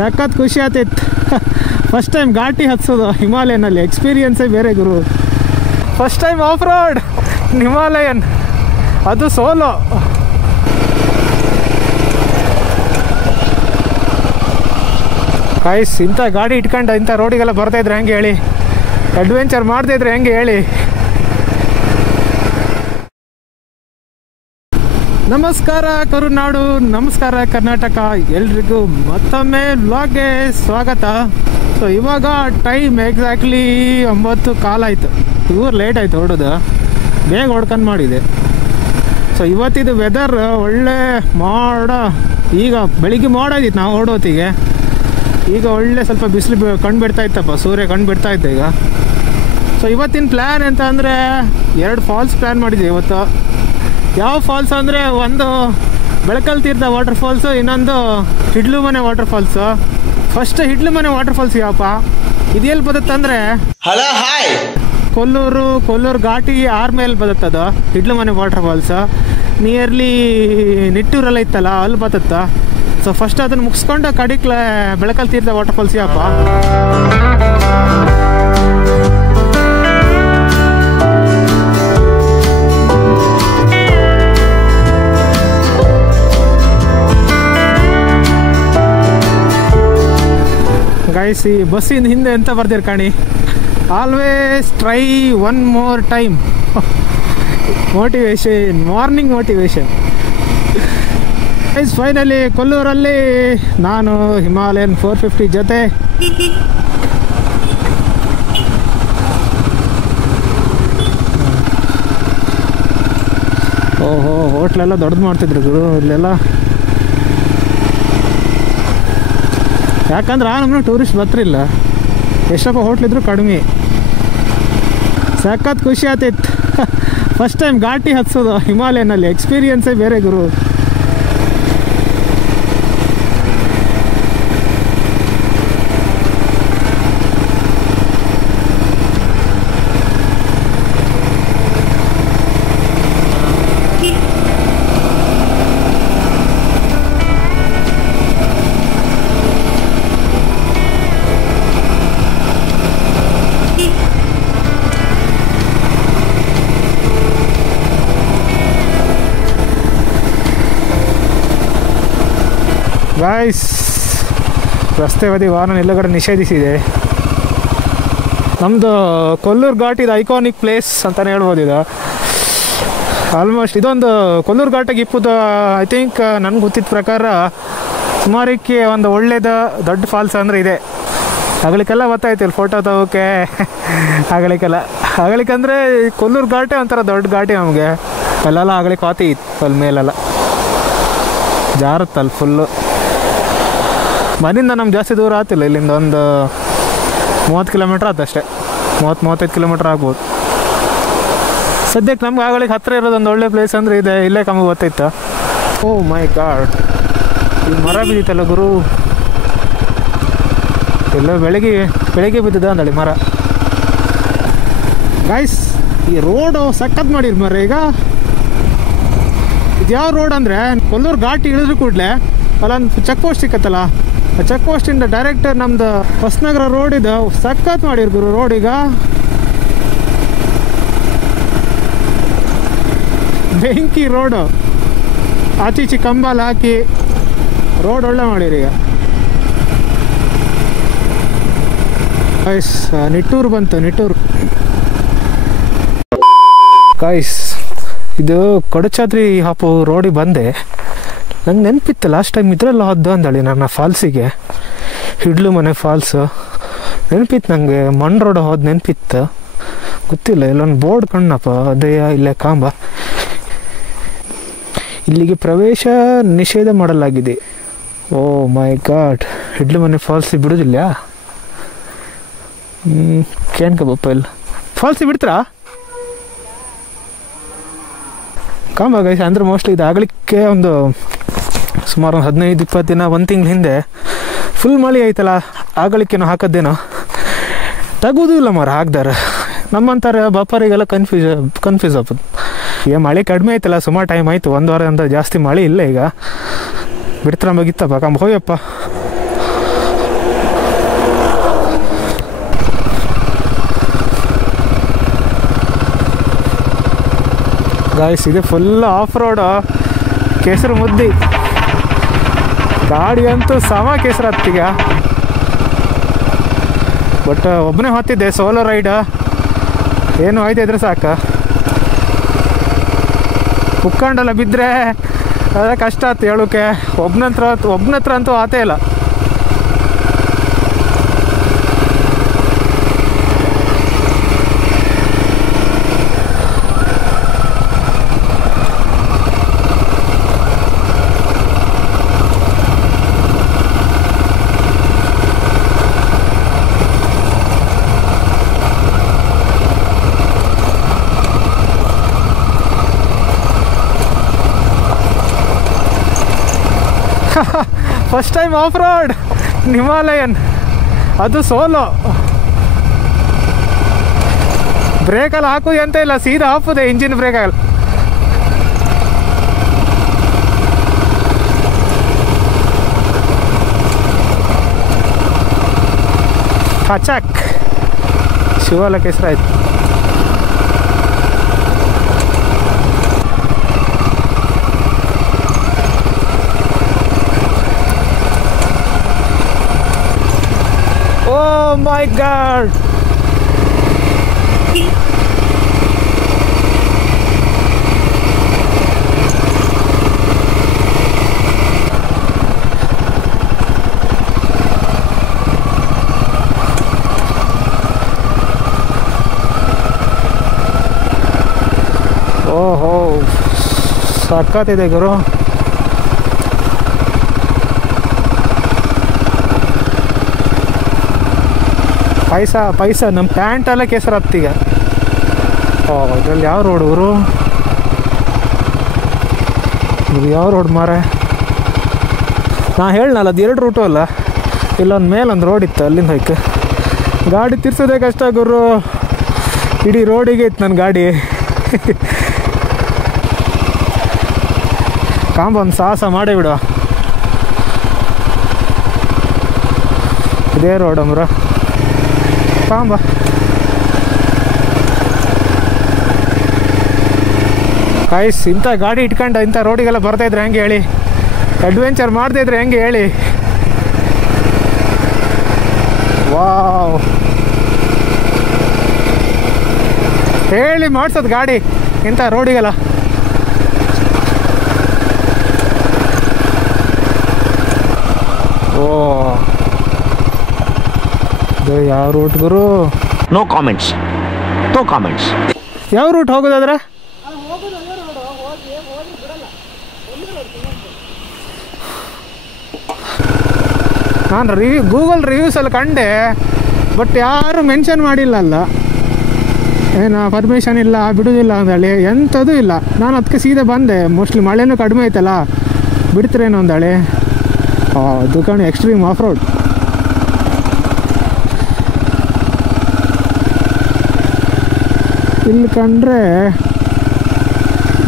ಸಖತ್ ಖುಷಿ ಆಗ್ತಿತ್ತು. ಫಸ್ಟ್ ಟೈಮ್ ಘಾಟಿ ಹತ್ಸೋದು ಹಿಮಾಲಯನಲ್ಲಿ, ಎಕ್ಸ್ಪೀರಿಯನ್ಸೇ ಬೇರೆ ಗುರು. First time off road Himalayan, ಅದು ಸೋಲೋ. ಕಾಯ್ಸ್, ಇಂಥ ಗಾಡಿ ಇಟ್ಕೊಂಡು ಇಂಥ ರೋಡಿಗೆಲ್ಲ ಬರ್ತಾಯಿದ್ರೆ ಹೆಂಗೆ ಹೇಳಿ, ಅಡ್ವೆಂಚರ್ ಮಾಡ್ತಾಯಿದ್ರೆ ಹೆಂಗೆ ಹೇಳಿ. ನಮಸ್ಕಾರ ಕರುನಾಡು, ನಮಸ್ಕಾರ ಕರ್ನಾಟಕ, ಎಲ್ರಿಗೂ ಮತ್ತೊಮ್ಮೆ ವ್ಲಾಗ್ಗೆ ಸ್ವಾಗತ. ಸೊ ಇವಾಗ ಟೈಮ್ ಎಕ್ಸಾಕ್ಟ್ಲಿ 9:15 ಆಯಿತು. ಇವ್ರು ಲೇಟ್ ಆಯಿತು ಹೊಡೋದು, ಬೇಗ ಹೊಡ್ಕೊಂಡು ಮಾಡಿದೆ. ಸೊ ಇವತ್ತಿದು ವೆದರ್ ಒಳ್ಳೆ ಮಾಡ, ಈಗ ಬೆಳಿಗ್ಗೆ ಮೋಡ ಇದ್ದಿತ್ತು ನಾವು ಹೊಡೋತಿಗೆ, ಈಗ ಒಳ್ಳೆ ಸ್ವಲ್ಪ ಬಿಸಿಲು ಕಂಡು ಬಿಡ್ತಾ ಇತ್ತಪ್ಪ, ಸೂರ್ಯ ಕಂಡು ಬಿಡ್ತಾ ಇತ್ತು ಈಗ. ಸೊ ಇವತ್ತಿನ ಪ್ಲ್ಯಾನ್ ಅಂತ ಅಂದರೆ 2 ಫಾಲ್ಸ್ ಪ್ಲ್ಯಾನ್ ಮಾಡಿದ್ವಿ ಇವತ್ತು. ಯಾವ ಫಾಲ್ಸ್ ಅಂದರೆ, ಒಂದು ಬೆಳಕಲ್ ತೀರ್ಥ ವಾಟರ್ ಫಾಲ್ಸು, ಇನ್ನೊಂದು ಹಿಡ್ಲು ಮನೆ ವಾಟರ್ ಫಾಲ್ಸು. ಫಸ್ಟ್ ಹಿಡ್ಲು ಮನೆ ವಾಟರ್ ಫಾಲ್ಸ್ ಯಾವಪ್ಪ, ಇದು ಎಲ್ಲಿ ಬದುತ್ತಂದರೆ ಕೊಲ್ಲೂರು ಘಾಟಿ ಆರ್ಮೇಲೆ ಬದುತ್ತದು ಹಿಡ್ಲು ಮನೆ ವಾಟರ್ ಫಾಲ್ಸು. ನಿಯರ್ಲಿ ನಿಟ್ಟೂರೆಲ್ಲ ಇತ್ತಲ್ಲ ಅಲ್ಲಿ ಬದುತ್ತ. ಸೊ ಫಸ್ಟ್ ಅದನ್ನು ಮುಗಿಸ್ಕೊಂಡು ಕಡಿಕ್ಲೆ ಬೆಳಕಲ್ ತೀರ್ಥ ವಾಟರ್ ಫಾಲ್ಸ್ ಯಾವಪ್ಪ. ಗೈಸ್, ಈ ಬಸ್ಸಿನ ಹಿಂದೆ ಎಂತ ಬರ್ದಿರ್ ಕಾಣಿ, always try 1 more time. Motivation, morning motivation. Guys, finally ಕೊಲ್ಲೂರಲ್ಲಿ ನಾನು ಹಿಮಾಲಯನ್ 450 ಜೊತೆ ಓಹೋ, ಹೋಟ್ಲೆಲ್ಲ ದೊಡ್ಡದು ಮಾಡ್ತಿದ್ರು ಗುರು ಇಲ್ಲೆಲ್ಲ. ಯಾಕಂದ್ರೆ ನಮ್ಮನ್ನು ಟೂರಿಸ್ಟ್ ಬರ್ತಿಲ್ಲ, ಎಷ್ಟಪ್ಪ ಹೋಟ್ಲಿದ್ರು ಕಡಿಮೆ. ಸಖತ್ ಖುಷಿ ಆಗ್ತಿತ್ತು. ಫಸ್ಟ್ ಟೈಮ್ ಘಾಟಿ ಹತ್ಸೋದು ಹಿಮಾಲಯನಲ್ಲಿ, ಎಕ್ಸ್ಪೀರಿಯನ್ಸೇ ಬೇರೆ ಗುರು. ಗಾಯ್ಸ್, ರಸ್ತೆ ಬದಿ ವಾಹನ ನಿಲ್ಲುಗಡೆ ನಿಷೇಧಿಸಿದೆ. ನಮ್ಮದು ಕೊಲ್ಲೂರು ಘಾಟಿದು ಐಕಾನಿಕ್ ಪ್ಲೇಸ್ ಅಂತಲೇ ಹೇಳ್ಬೋದು ಇದು. ಆಲ್ಮೋಸ್ಟ್ ಇದೊಂದು ಕೊಲ್ಲೂರು ಘಾಟಿಗೆ ಇಪ್ಪುದು, ಐ ಥಿಂಕ್ ನನಗೆ ಗೊತ್ತಿದ್ದ ಪ್ರಕಾರ ಸುಮಾರಕ್ಕೆ ಒಂದು ಒಳ್ಳೇದು ದೊಡ್ಡ ಫಾಲ್ಸ್ ಅಂದರೆ ಇದೆ. ಆಗಲಿಕ್ಕೆಲ್ಲ ಗೊತ್ತಾಯ್ತು ಇಲ್ಲಿ ಫೋಟೋ ತಗೋಕ್ಕೆ, ಆಗಲಿಕ್ಕಂದರೆ ಕೊಲ್ಲೂರು ಘಾಟೆ ಒಂಥರ ದೊಡ್ಡ ಘಾಟಿ ನಮಗೆ. ಅಲ್ಲೆಲ್ಲ ಆಗಲಿಕ್ಕೆ ವಾತಿ ಇತ್ತು ಅಲ್ಲಿ ಮೇಲೆಲ್ಲ ಜಾರುತ್ತಲ್ಲಿ ಫುಲ್ಲು. ಮನೆಯಿಂದ ನಮ್ಗೆ ಜಾಸ್ತಿ ದೂರ ಆಗ್ತಿಲ್ಲ, ಇಲ್ಲಿಂದ ಒಂದು 30 ಕಿಲೋಮೀಟ್ರ್ ಆಯ್ತಷ್ಟೇ, 30-35 ಕಿಲೋಮೀಟ್ರ್ ಆಗ್ಬೋದು. ಸದ್ಯಕ್ಕೆ ನಮ್ಗೆ ಆಗಲಿಕ್ಕೆ ಹತ್ತಿರ ಇರೋದು ಒಂದು ಒಳ್ಳೆ ಪ್ಲೇಸ್ ಅಂದರೆ ಇದೆ, ಇಲ್ಲೇ ಕಮ್ಮಿ ಗೊತ್ತಾಯ್ತು. ಓ ಮೈ ಗಾಡ್, ಈ ಮರ ಬಿದ್ದಿತ್ತಲ್ಲ ಗುರು, ಎಲ್ಲ ಬೆಳಗ್ಗೆ ಬಿದ್ದಿದ್ದ ಅಂದಳಿ ಮರ. ಗಾಯ್ಸ್, ಈ ರೋಡು ಸಖತ್ ಮಾಡಿರಿ ಮರ. ಈಗ ಇದು ಯಾವ ರೋಡ್ ಅಂದರೆ, ಕೊಲ್ಲೂರು ಘಾಟಿ ಇಳಿದ್ರು ಕೂಡಲೇ ಅಲ್ಲೊಂದು ಚೆಕ್ ಪೋಸ್ಟ್ ಸಿಕ್ಕತ್ತಲ್ಲ, ಆ ಚೆಕ್ ಪೋಸ್ಟಿಂದ ಡೈರೆಕ್ಟ್ ನಮ್ದು ಹೊಸನಗರ ರೋಡ್ ಇದು ಸಖತ್ ಮಾಡಿರ್ ಗುರು ರೋಡ್. ಈಗ ಬೆಂಕಿ ರೋಡು, ಆಚೀಚಿ ಕಂಬಲ್ ಹಾಕಿ ರೋಡ್ ಒಳ್ಳೆ ಮಾಡಿರಿ. ಈಗ ಗೈಸ್, ನಿಟ್ಟೂರು ಬಂತು, ನಿಟ್ಟೂರು. ಗೈಸ್, ಇದು ಕೊಡಚಾದ್ರಿ ಹಾಪು ರೋಡಿಗೆ ಬಂದೆ. ನಂಗೆ ನೆನಪಿತ್ತು ಲಾಸ್ಟ್ ಟೈಮ್ ಇದರೆಲ್ಲ ಹೋದ್ದು ಅಂದಳಿ ನನ್ನ ಫಾಲ್ಸಿಗೆ, ಹಿಡ್ಲು ಮನೆ ಫಾಲ್ಸು ನೆನಪಿತ್ತು ನನಗೆ. ಮಣ್ ರೋಡ್ ಹೋದ್ ನೆನಪಿತ್ತು, ಗೊತ್ತಿಲ್ಲ. ಇಲ್ಲೊಂದು ಬೋರ್ಡ್ ಕಣ್ಣಪ್ಪ, ಅದೇ ಇಲ್ಲೇ ಕಾಂಬ. ಇಲ್ಲಿಗೆ ಪ್ರವೇಶ ನಿಷೇಧ ಮಾಡಲಾಗಿದೆ. ಓ ಮೈ ಗಾಡ್, ಹಿಡ್ಲು ಮನೆ ಫಾಲ್ಸಿಗೆ ಬಿಡೋದಿಲ್ಲ. ಕೇಳ್ಕಬಪ್ಪ, ಇಲ್ಲ ಫಾಲ್ಸಿಗೆ ಬಿಡ್ತೀರಾ ಕಾಂಬ ಗೈಸ್. ಅಂದರೆ ಮೋಸ್ಟ್ಲಿ ಇದು ಆಗಲಿಕ್ಕೆ ಒಂದು ಸುಮಾರು ಒಂದು 15-20 ದಿನ, 1 ತಿಂಗಳ ಹಿಂದೆ ಫುಲ್ ಮಳೆ ಆಯ್ತಲ್ಲ, ಆಗಲಿಕ್ಕೇನೋ ಹಾಕೋದೇನೋ ತಗೋದು ಇಲ್ಲ ಮರ ಹಾಕ್ದಾರೆ. ನಮ್ಮಂತಾರೆ ಬಾಪರಿಗೆಲ್ಲ ಕನ್ಫ್ಯೂಸ್ ಆಗ್ಬೋದು. ಈಗ ಮಳೆ ಕಡಿಮೆ ಆಯ್ತಲ್ಲ, ಸುಮಾರು ಟೈಮ್ ಆಯಿತು, 1 ವಾರದಿಂದ ಜಾಸ್ತಿ ಮಳೆ ಇಲ್ಲ. ಈಗ ಬಿಡ್ತಾರ ಬಗಿತ್ತಪ್ಪ ಕಾಂಬ. ಹೋಯಪ್ಪ ಗಾಯ್ಸ್ ಇದು ಫುಲ್ ಆಫ್ ರೋಡು, ಕೆಸರು ಮುದ್ದಿ ಗಾಡಿ ಅಂತೂ ಸಮ ಕೆಸರು ಹತ್ತೀಗ. ಬಟ್ ಒಬ್ಬನೇ ಹತ್ತಿದ್ದೆ, ಸೋಲೋ ರೈಡ್, ಏನು ಆಯ್ತು ಇದ್ರೆ ಸಾಕು. ಕುಕ್ಕೊಂಡೆಲ್ಲ ಬಿದ್ದರೆ ಅದೇ ಕಷ್ಟ ಆಯ್ತು ಹೇಳೋಕ್ಕೆ. ಒಬ್ಬನತ್ರ ಅಂತೂ ಆತೇ ಇಲ್ಲ. First time off road Himalayan, ಅದು ಸೋಲೋ. ಬ್ರೇಕಲ್ಲಿ ಹಾಕುದು ಅಂತ ಇಲ್ಲ, ಸೀದಾ ಹಾಕುದೆ ಇಂಜಿನ್ ಬ್ರೇಕಲ್ಲಿ. ಕಚಕ್ ಶಿವಲ ಕೆಸರಾಯ್ತು. Oh my God! ಓಹೋ ಸಕ್ಕತ್ತಿದೆ ಗುರು. ಪೈಸಾ ನಮ್ಮ ಪ್ಯಾಂಟೆಲ್ಲ ಕೆಸರು ಹತ್ತೀಗ. ಇದರಲ್ಲಿ ಯಾವ ರೋಡ್ ಊರು? ಇದು ಯಾವ ರೋಡ್ ಮಾರೆ? ನಾನು ಹೇಳನಲ್ಲ, ಅದು 2 ರೂಟು ಅಲ್ಲ, ಇಲ್ಲೊಂದು ಮೇಲೊಂದು ರೋಡ್ ಇತ್ತು, ಅಲ್ಲಿಂದ ಹೋಯ್ಕೆ. ಗಾಡಿ ತಿರ್ಸೋದೇ ಕಷ್ಟ ಗುರು, ಇಡೀ ರೋಡಿಗೆ ಇತ್ತು ನನ್ನ ಗಾಡಿ. ಕಾಂಬೊಂದು ಸಾಹಸ ಮಾಡೇ ಬಿಡುವ. ಇದೇ ರೋಡ್ ಅಮ್ರ ಕಾಂಬ. ಕಾಯ್ಸ್, ಇಂಥ ಗಾಡಿ ಇಟ್ಕೊಂಡು ಇಂಥ ರೋಡಿಗೆಲ್ಲ ಬರ್ತಾಯಿದ್ರೆ ಹೆಂಗೆ ಹೇಳಿ? ಅಡ್ವೆಂಚರ್ ಮಾಡ್ತಾಯಿದ್ರೆ ಹೆಂಗೆ ಹೇಳಿ? ವಾವ್, ಹೇಳಿ ಮಾಡ್ಸೋದು ಗಾಡಿ ಇಂಥ ರೋಡಿಗೆಲ್ಲ. ಓ ಯಾವ ರೂಟ್ ಗುರು? No comments, no comments. ಯಾವ ರೂಟ್ ಹೋಗೋದಾದ್ರೆ? ನಾನು ಗೂಗಲ್ ರಿವ್ಯೂಸಲ್ಲಿ ಕಂಡೆ, ಬಟ್ ಯಾರು ಮೆನ್ಷನ್ ಮಾಡಿಲ್ಲಲ್ಲ, ಏನು ಪರ್ಮಿಷನ್ ಇಲ್ಲ, ಬಿಡೋದಿಲ್ಲ ಅಂದಳಿ, ಎಂಥದ್ದು ಇಲ್ಲ. ನಾನು ಅದಕ್ಕೆ ಸೀದಾ ಬಂದೆ. ಮೋಸ್ಟ್ಲಿ ಮಳೆನೂ ಕಡಿಮೆ ಐತಲ್ಲ, ಬಿಡ್ತೀರೇನೋ ಅಂದಳಿ. ಅದು ಕಣೆ ಎಕ್ಸ್ಟ್ರೀಮ್ ಆಫ್ ರೋಡ್. ಇಲ್ಲಿ ಕಂಡ್ರೆ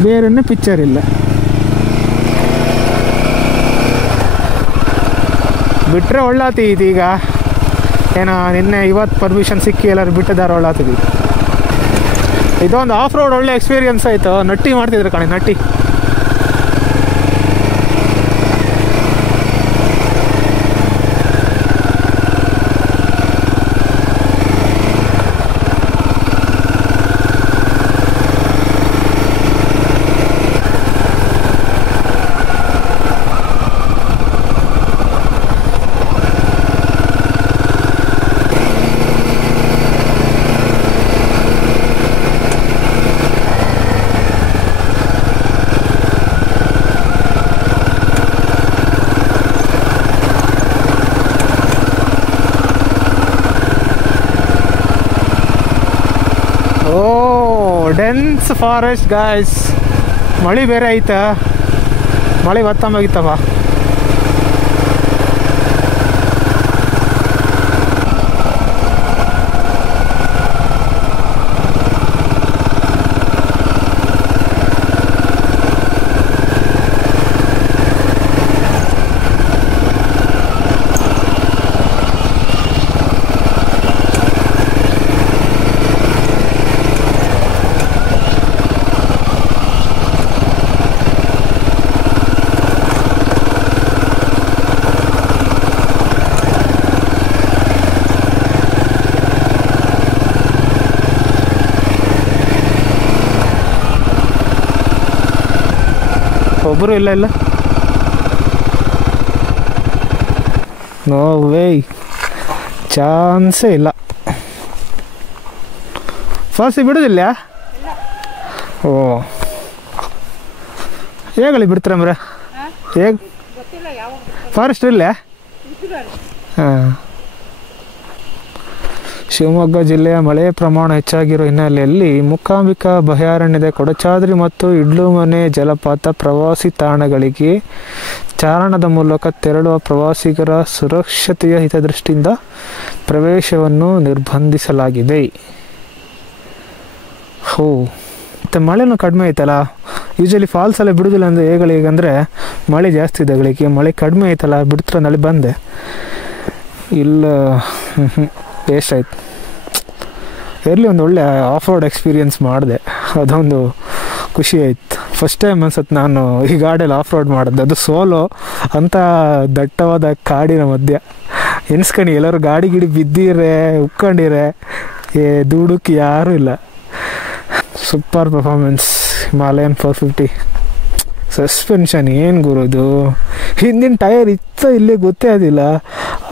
ಬೇರೆನೇ ಪಿಕ್ಚರ್ ಇಲ್ಲ. ಬಿಟ್ಟರೆ ಒಳ್ಳಾತಿ ಇದೀಗ. ಏನೋ ನಿನ್ನೆ ಇವತ್ತು ಪರ್ಮಿಷನ್ ಸಿಕ್ಕಿ ಎಲ್ಲರೂ ಬಿಟ್ಟಿದ್ದಾರೆ, ಒಳ್ಳಾತಿದ್ವಿ. ಇದೊಂದು ಆಫ್ ರೋಡ್ ಒಳ್ಳೆ ಎಕ್ಸ್ಪೀರಿಯನ್ಸ್ ಆಯಿತು. ನಟ್ಟಿ ಮಾಡ್ತಿದ್ರು ಕಣೆ, ನಟ್ಟಿ. Dense forest guys. ಮಳೆ ಬೇರೆ ಐತೆ, ಮಳೆ ಬತ್ತಂಬಾಗಿತ್ತಪ್ಪ. ಒಬ್ಬರು ಇಲ್ಲ ನೋ ವೇ, ಚಾನ್ಸೇ ಇಲ್ಲ. ಫಾಲ್ಸಿಗೆ ಬಿಡೋದಿಲ್ಲ? ಓ, ಹೇಗಳಿ ಬಿಡ್ತಾರಂಬ್ರೆ? ಹೇಗೆ ಫಾರೆಸ್ಟ್ ಇಲ್ಲೇ? ಹಾಂ. ಶಿವಮೊಗ್ಗ ಜಿಲ್ಲೆಯ ಮಳೆಯ ಪ್ರಮಾಣ ಹೆಚ್ಚಾಗಿರೋ ಹಿನ್ನೆಲೆಯಲ್ಲಿ ಮೂಕಾಂಬಿಕಾ ಅಭಯಾರಣ್ಯದ ಕೊಡಚಾದ್ರಿ ಮತ್ತು ಇಡ್ಲುಮನೆ ಜಲಪಾತ ಪ್ರವಾಸಿ ತಾಣಗಳಿಗೆ ಚಾರಣದ ಮೂಲಕ ತೆರಳುವ ಪ್ರವಾಸಿಗರ ಸುರಕ್ಷತೆಯ ಹಿತದೃಷ್ಟಿಯಿಂದ ಪ್ರವೇಶವನ್ನು ನಿರ್ಬಂಧಿಸಲಾಗಿದೆ. ಹೋ, ಮತ್ತು ಮಳೆನೂ ಕಡಿಮೆ ಐತಲ್ಲ. ಯೂಶಲಿ ಫಾಲ್ಸಲ್ಲೇ ಬಿಡೋದಿಲ್ಲ ಅಂದರೆ ಹೇಗಂದರೆ ಮಳೆ ಜಾಸ್ತಿ ಇದೆ ಗಳಿಗೆ. ಮಳೆ ಕಡಿಮೆ ಐತಲ್ಲ, ಬಿಡ್ತಾರೆ ನಳಿ ಬಂದೆ ಇಲ್ಲ. ವೇಸ್ಟ್ ಆಯ್ತು. ಇರಲಿ, ಒಂದು ಒಳ್ಳೆ ಆಫ್ ರೋಡ್ ಎಕ್ಸ್ಪೀರಿಯೆನ್ಸ್ ಮಾಡಿದೆ, ಅದೊಂದು ಖುಷಿ ಆಯ್ತು. ಫಸ್ಟ್ ಟೈಮ್ ಅನ್ಸುತ್ತೆ ನಾನು ಈ ಗಾಡಿಯಲ್ಲಿ ಆಫ್ ರೋಡ್ ಮಾಡಿದೆ, ಅದು ಸೋಲೋ ಅಂಥ ದಟ್ಟವಾದ ಕಾಡಿನ ಮಧ್ಯ. ಎನ್ಸ್ಕೊಂಡು ಎಲ್ಲರೂ ಗಾಡಿ ಬಿದ್ದಿರೆ ಉಕ್ಕೊಂಡಿರೆ, ದುಡುಕಿ ಯಾರೂ ಇಲ್ಲ. Super performance. ಹಿಮಾಲಯನ್ 450 ಸಸ್ಪೆನ್ಷನ್ ಏನು ಗುರುದು, ಹಿಂದಿನ ಟೈರ್ ಇಲ್ಲೇ ಗೊತ್ತೇ ಆದಿಲ್ಲ,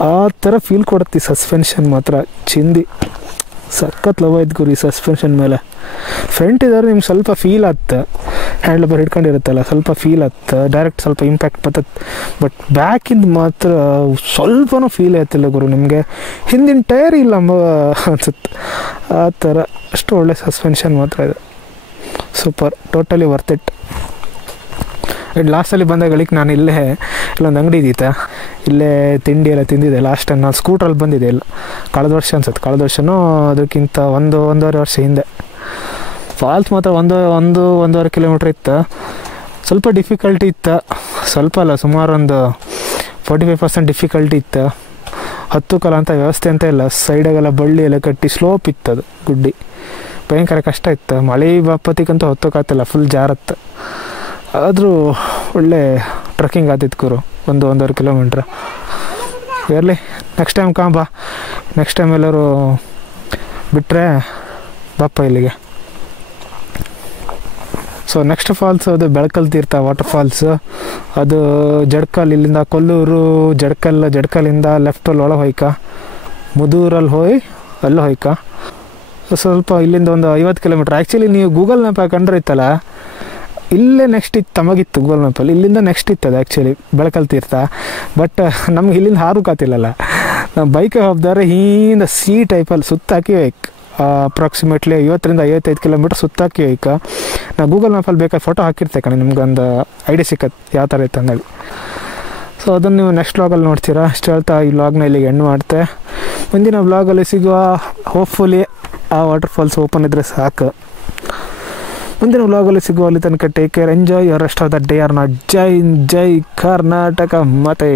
ಆ ಥರ ಫೀಲ್ ಕೊಡುತ್ತೆ ಸಸ್ಪೆನ್ಷನ್ ಮಾತ್ರ. ಚಿಂದಿ ಸಖತ್ ಲವ್ ಆಯ್ತು ಗುರು ಈ ಸಸ್ಪೆನ್ಷನ್ ಮೇಲೆ. ಫ್ರಂಟ್ ಇದ್ದಾರೆ ನಿಮ್ಗೆ ಸ್ವಲ್ಪ ಫೀಲ್ ಆಗುತ್ತೆ, ಹ್ಯಾಂಡ್ ಲಬರ್ ಹಿಡ್ಕೊಂಡಿರುತ್ತಲ್ಲ, ಸ್ವಲ್ಪ ಫೀಲ್ ಆಗುತ್ತೆ, ಡೈರೆಕ್ಟ್ ಸ್ವಲ್ಪ ಇಂಪ್ಯಾಕ್ಟ್ ಬರ್ತದೆ. ಬಟ್ ಬ್ಯಾಕಿಂದ ಮಾತ್ರ ಸ್ವಲ್ಪನೂ ಫೀಲ್ ಆಯ್ತಿಲ್ಲ ಗುರು ನಿಮಗೆ, ಹಿಂದಿನ ಟೈರ್ ಇಲ್ಲ ಅನ್ಸುತ್ತೆ ಆ ಥರ. ಅಷ್ಟು ಒಳ್ಳೆ ಸಸ್ಪೆನ್ಷನ್ ಮಾತ್ರ ಇದೆ. Super, totally worth it. ಲಾಸ್ಟಲ್ಲಿ ಬಂದಾಗಳಿಗೆ ನಾನು ಇಲ್ಲೊಂದು ಅಂಗಡಿ ಇದ್ದಿತ್ತ, ಇಲ್ಲೇ ತಿಂಡಿ ಎಲ್ಲ ತಿಂದಿದ್ದೆ. ಲಾಸ್ಟ್ ಟೈಮ್ ನಾನು ಸ್ಕೂಟ್ರಲ್ಲಿ ಬಂದಿದ್ದೆ, ಇಲ್ಲ ಕಳೆದ ವರ್ಷ ಅನ್ಸುತ್ತೆ, ಕಳೆದ ವರ್ಷನೂ ಅದಕ್ಕಿಂತ ಒಂದೂವರೆ ವರ್ಷ ಹಿಂದೆ. ಫಾಲ್ಸ್ ಮಾತ್ರ ಒಂದೂವರೆ ಕಿಲೋಮೀಟ್ರ್ ಇತ್ತು. ಸ್ವಲ್ಪ ಡಿಫಿಕಲ್ಟಿ ಇತ್ತು, ಸ್ವಲ್ಪ ಅಲ್ಲ ಸುಮಾರು ಒಂದು 45% ಡಿಫಿಕಲ್ಟಿ ಇತ್ತು. ಹತ್ತು ಕಾಲ ಅಂತ ವ್ಯವಸ್ಥೆ ಅಂತ ಇಲ್ಲ, ಸೈಡಾಗೆಲ್ಲ ಬಳ್ಳಿ ಎಲ್ಲ ಕಟ್ಟಿ ಸ್ಲೋಪ್ ಇತ್ತು, ಅದು ಗುಡ್ಡಿ ಭಯಂಕರ ಕಷ್ಟ ಇತ್ತು. ಮಳೆ ಬಾಪತಿಗಂತೂ ಹೊತ್ತೋಕಾತಿಲ್ಲ, ಫುಲ್ ಜಾರತ್ತೆ. ಆದರೂ ಒಳ್ಳೆ ಟ್ರಕ್ಕಿಂಗ್ ಆತಿತ್ತು ಗುರು, ಒಂದೂವರೆ ಕಿಲೋಮೀಟ್ರ್. ಇರಲಿ, ನೆಕ್ಸ್ಟ್ ಟೈಮ್ ಬಾ, ನೆಕ್ಸ್ಟ್ ಟೈಮ್ ಎಲ್ಲರೂ ಬಿಟ್ಟರೆ ಬಾಪ ಇಲ್ಲಿಗೆ. ಸೊ ನೆಕ್ಸ್ಟ್ ಫಾಲ್ಸ್ ಅದು ಬೆಳಕಲ್ ತೀರ್ಥ ವಾಟರ್ ಫಾಲ್ಸ್. ಅದು ಜಡ್ಕಲ್, ಇಲ್ಲಿಂದ ಕೊಲ್ಲೂರು ಜಡ್ಕಲ್ಲಿಂದ ಲೆಫ್ಟಲ್ಲಿ ಒಳ ಹೊಯ್ಕ, ಮುದೂರಲ್ಲಿ ಅಲ್ಲೂ ಹೊಯ್ಕ. ಸ್ವಲ್ಪ ಇಲ್ಲಿಂದ ಒಂದು 50 ಕಿಲೋಮೀಟ್ರ್. ಆ್ಯಕ್ಚುಲಿ ನೀವು ಗೂಗಲ್ ಮ್ಯಾಪ್ ಹಾಕೊಂಡ್ರೆ ಇತ್ತಲ್ಲ, ಇಲ್ಲೇ ನೆಕ್ಸ್ಟ್ ಇತ್ತು, ತಮಗಿತ್ತು ಗೂಗಲ್ ಮ್ಯಾಪಲ್ಲಿ, ಇಲ್ಲಿಂದ ನೆಕ್ಸ್ಟ್ ಇತ್ತದು ಆ್ಯಕ್ಚುಲಿ ಬೆಳಕಲ್ ತೀರ್ಥ. ಬಟ್ ನಮ್ಗೆ ಇಲ್ಲಿಂದ ಹಾರುಕಾತಿಲ್ಲಲ್ಲ, ನಾವು ಬೈಕಿಗೆ ಹೋಗ್ದಾರೆ ಹಿಂದ ಸಿ ಟೈಪಲ್ಲಿ ಸುತ್ತಾಕಿ ಹೋಯ್ಕ, ಅಪ್ರಾಕ್ಸಿಮೇಟ್ಲಿ 50-55 ಕಿಲೋಮೀಟ್ರ್ ಸುತ್ತಾಕಿ ಹೋಯ್ಕ. ನಾವು ಗೂಗಲ್ ಮ್ಯಾಪಲ್ಲಿ ಬೇಕಾದ್ರೆ ಫೋಟೋ ಹಾಕಿರ್ತೇವೆ ಕಣೆ, ನಿಮ್ಗೊಂದು ಐಡಿಯಾ ಸಿಕ್ಕತ್ತೆ ಯಾವ ಥರ ಇತ್ತು ಅಂದೇಳಿ. ಸೊ ಅದನ್ನು ನೀವು ನೆಕ್ಸ್ಟ್ ವ್ಲಾಗಲ್ಲಿ ನೋಡ್ತೀರಾ. ಅಷ್ಟು ಹೇಳ್ತಾ ಈ ವ್ಲಾಗ್ನ ಇಲ್ಲಿಗೆ ಎಂಡ್ ಮಾಡ್ತೆ. ಮುಂದಿನ ವ್ಲಾಗಲ್ಲಿ ಸಿಗುವ, ಹೋಪ್ಫುಲಿ ಆ ವಾಟರ್ ಫಾಲ್ಸ್ ಓಪನ್ ಇದ್ದರೆ ಸಾಕು. ಮುಂದಿನ ವ್ಲಾಗಲ್ಲಿ ಸಿಗುವ, ಅಲ್ಲಿ ತನಕ take care, enjoy your rest of the day or not. ಜೈ ಕರ್ನಾಟಕ ಮಾತೆ.